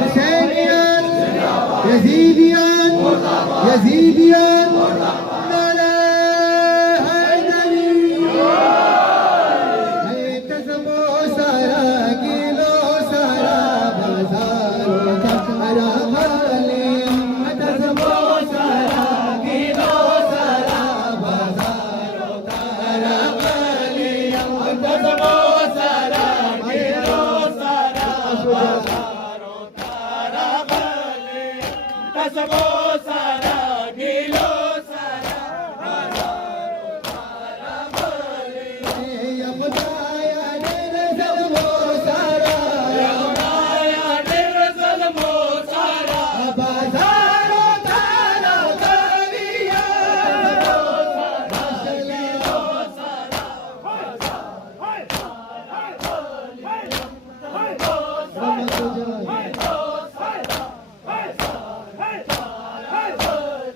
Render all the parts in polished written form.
हुसैनियत यजीदियत यजीदियत नारे हैदरी तज़्बो सारा किलो सारा बाजारो सारा खाली तज़्बो सारा किलो सारा बाजारो सारा खाली तज़्बो सारा किलो सारा बाजारो सारा खाली तज़्बो सारा किलो सारा बाजारो सारा खाली या खुदाया निर्ज़ल्मो सारा या खुदाया निर्ज़ल्मो सारा बाजारो सारा खालिया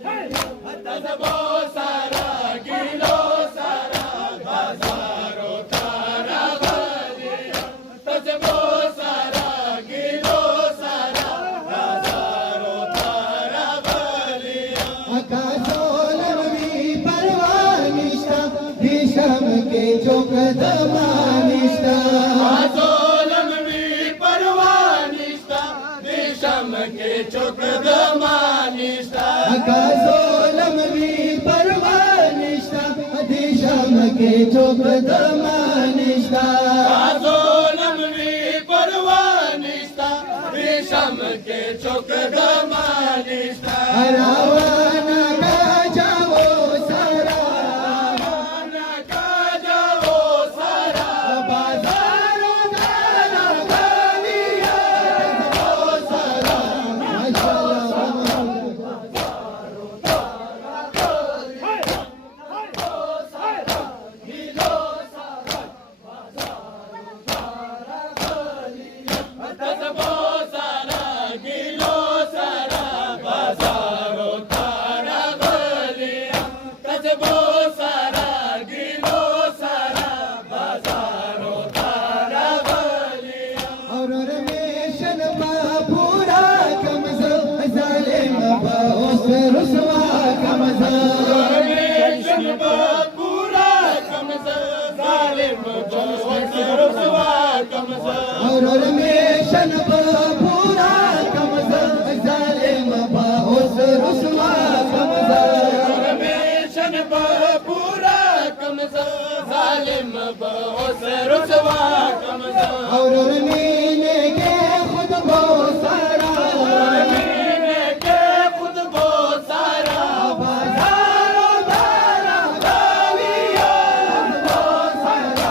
तज़्बो सारा किलो सारा बाजारो सारा खालिया तज़्बो सारा किलो सारा बाजारो सारा खालिया आकाशोलवी परवानिश्ता दिशम के चौक दमानिश्ता आकाशोलवी परवानिश्ता दिशम के चौक दमानिश्ता आकाशोलवी परवानिश्ता दिशम के चौक दमानिश्ता आकाशोलवी परवानिश्ता दिशम के चौक दमानिश्ता रवाना का जाओ सारा रवाना का जाओ सारा बाजारो सारा खालिया तज़्बो सारा तज़्बो सारा किलो सारा बाजारो सारा खालिया तज़्बो सारा किलो सारा बाजारो सारा खालिया और रमेशन बा पूरा कमज़ो जालिम बा उस रुसवा कमज़ो रमेशन बा पूरा कमज़ो जालिम बा उस रुसवा कमज़ो और रमेशन बा पूरा कमज़ो जालिम बा उस रुसवा कमज़ो रमेशन बा पूरा कमज़ो जालिम बा उस रुसवा कमज़ो और मीने के खुद बो सारा मीने के खुद बो सारा बाजारो सारा खालिया बो सारा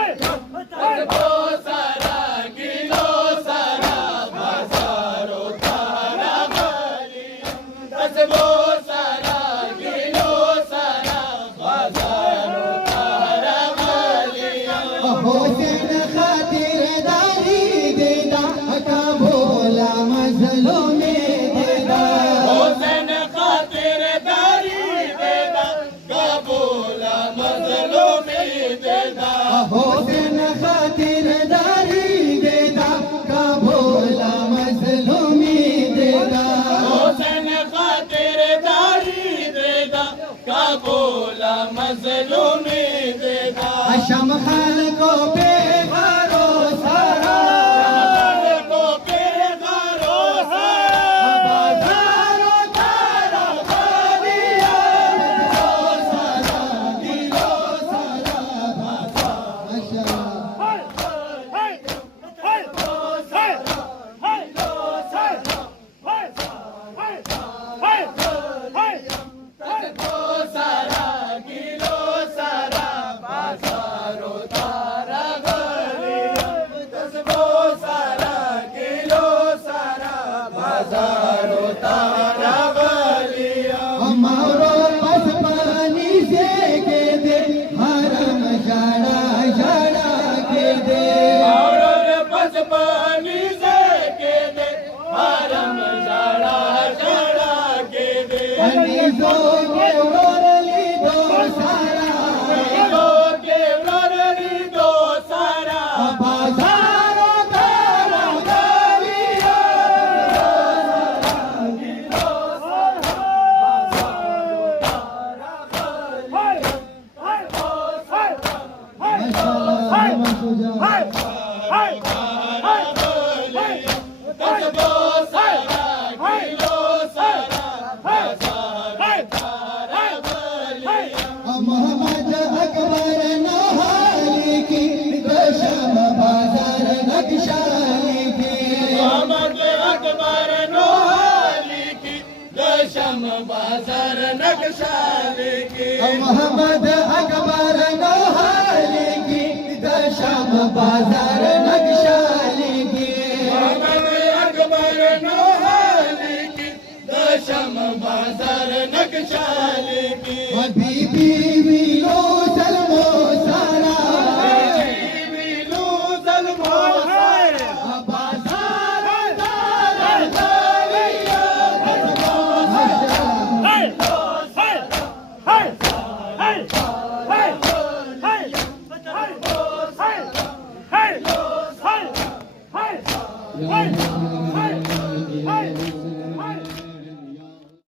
तज़्बो सारा किलो सारा बाजारो सारा खालिया तज़्बो सारा किलो सारा बाजारो सारा खालिया हुसैन खातिरदारी देदा का भोला मज़लूमी देदा हुसैन खातिरदारी देदा का भोला मज़लूमी देदा हुसैन खातिरदारी देदा का भोला मज़लूमी देदा हुसैन खातिरदारी देदा का भोला मज़लूमी देदा शम को बेगारो सारा को बेगारो सारा बाजारो सारा खालिया सारा किलो सारा बाजार सारा किलो सारा बाजारो सारा दशम बाजार नक्शाली की मोहम्मद अकबर नौहाली की दशम बाजार नक्शाली की मोहम्मद अकबर नौहाली की दशम बाजार नक्शाली की बीबी विलो सलमो सारा विलू सलमो सारा बाजार Hey!